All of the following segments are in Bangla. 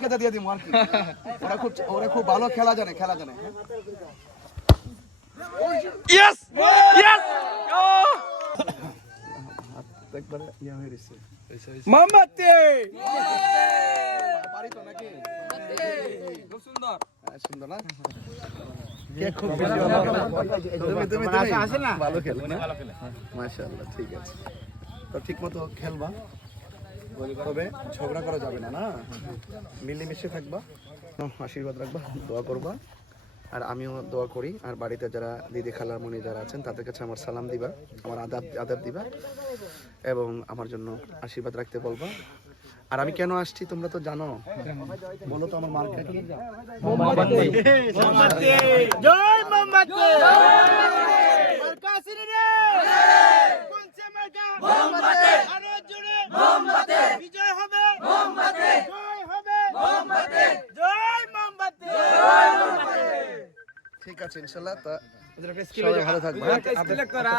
খেতে দিয়ে দিই আর কি। ওরা খুব ভালো খেলা জানে। ইয়েস ইয়েস একবারে ইয়া হয়ে গেছে। মোমবাতি পারি তো নাকি? খুব সুন্দর সুন্দর না? কে খুব বেশি ভালো খেলে? তুমি আসে না? ভালো খেলে না? মাশাআল্লাহ, ঠিক আছে। তো ঠিকমতো খেলবা, তবে ঝগড়া করা যাবে না, না? মিলেমিশে থাকবা, আশীর্বাদ রাখবা, দোয়া করবা। আর আমিও দোয়া করি। আর বাড়িতে যারা দিদি খালামণি যারা আছেন তাদের কাছে আমার সালাম দিবা, আমার আদাব দিবা এবং আমার জন্য আশীর্বাদ রাখতে বলবা। আর আমি কেন আসছি তোমরা তো জানো, বলো তো আমার মার্কা কি? মোমবাতি মোমবাতি জয় মোমবাতি মার্কা সিনে রে কোনছে মার্কা মোমবাতি আরো জোরে মোমবাতি বিজয় হবে মোমবাতি জয় হবে মোমবাতি জয় মোমবাতি জয় মোমবাতি। ঠিক আছে ইনশাআল্লাহ। তা সবাই ভালো থাকবে। স্কিল করা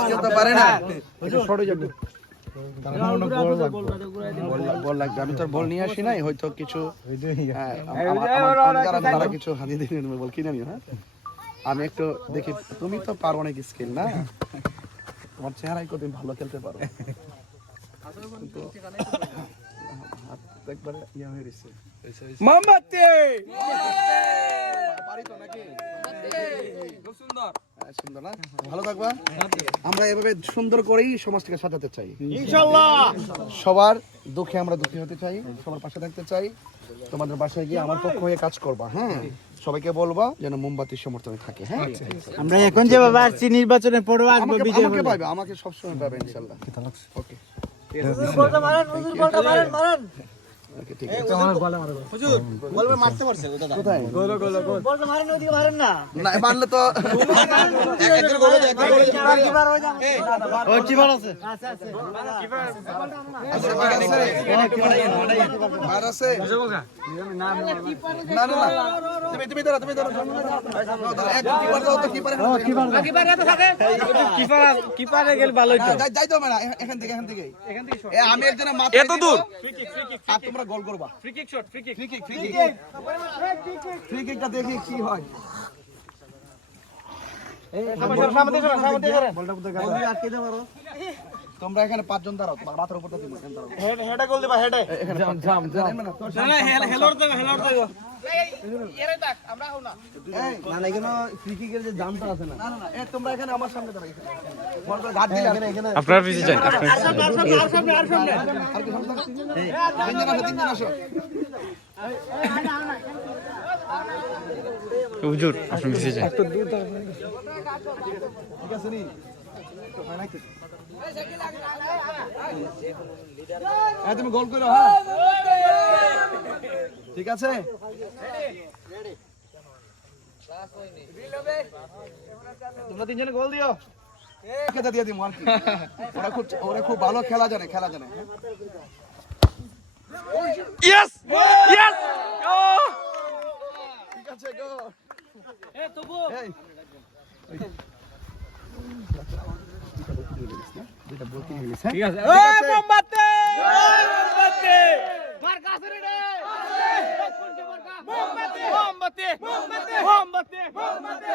স্কিল তো পারে না, সরে যাবে। বল লাগবে, আমি তো বল নিয়ে আসি নাই, হয়তো কিছু তারা কিছু হাতিয়ে দিয়ে বল কিনে নিও। হ্যাঁ, আমি একটু দেখি, তুমি তো পারো অনেক স্কিল না, তোমার চেহারাই কতদিন ভালো খেলতে পারো, একবারে ইয়া হয়ে গেছে। মোমবাতি পারি তো নাকি? খুব সুন্দর সুন্দর না? ভালো থাকবা। আমরা এভাবে সুন্দর করেই সমাজটাকে সাজাতে চাই ইনশাআল্লাহ। সবার দুঃখে আমরা দুঃখী হতে চাই, সবার পাশে থাকতে চাই। তোমাদের বাসায় গিয়ে আমার পক্ষ হয়ে কাজ করবা। হ্যাঁ, সবাইকে বলবা যেন মোমবাতির সমর্থনে থাকে। হ্যাঁ, আমরা এখন যে বাবা আসছি নির্বাচনের পরও আসবো, বিজয় আমাকে পাবে, আমাকে সবসময় পাবে ইনশাআল্লাহ। ওকে, বলটা মারেন হুজুর, বলটা মারেন ওকে, ঠিক আছে। হুজুর বলবে মারতে পারছে দাদা, কোথায় বলটা মারেন, ওইদিকে মারেন না, না মানলে তো একজন গোলে যায়, কিবার হয়ে যাবে। ও কিবার আছে, আচ্ছা কিবার আচ্ছা, ঠিক আছে, মার আছে না না না, তুমি ধরো এক কিপার দাও তো, কিপার কিপারে তো থাকে কিপারে গেল ভালোই তো যাই তো না, এখান থেকে আমি একজনের মাথা এত দূর আর তোমরা গোল করবা। Free kick shot free kick free কিকটা দেখি কি হয়। তোমরা এখানে পাঁচজন দাঁড়াও, তোমার মাথার উপর দিন, হেডে গোল দিবা হেডে এখানে না হেলর দেব আমরা হও না না না, এখানে ফ্রি কিকের যে জামটা আছে না, না না, তোমরা এখানে আমার সামনে দাঁড়াও, বল করে ঘাট দিলে এখানে আপনারা পিছে যান আর কি সামনে তিনজন আসো। হুজুর আপনি পিছে যান ঠিক আছে নি? তুমি গোল করো। হ্যাঁ, ঠিক আছে। তোমরা তিনজনে গোল দিও, খেতে দিয়ে দিই আর কি। ওরা খুব ভালো খেলা জানে। ইয়েস ইয়েস ঠিক আছে, গো। তবু ঠিক আছে মোমবাতি মার্কা আছে রে মোমবাতি মোমবাতি মোমবাতি মোমবাতি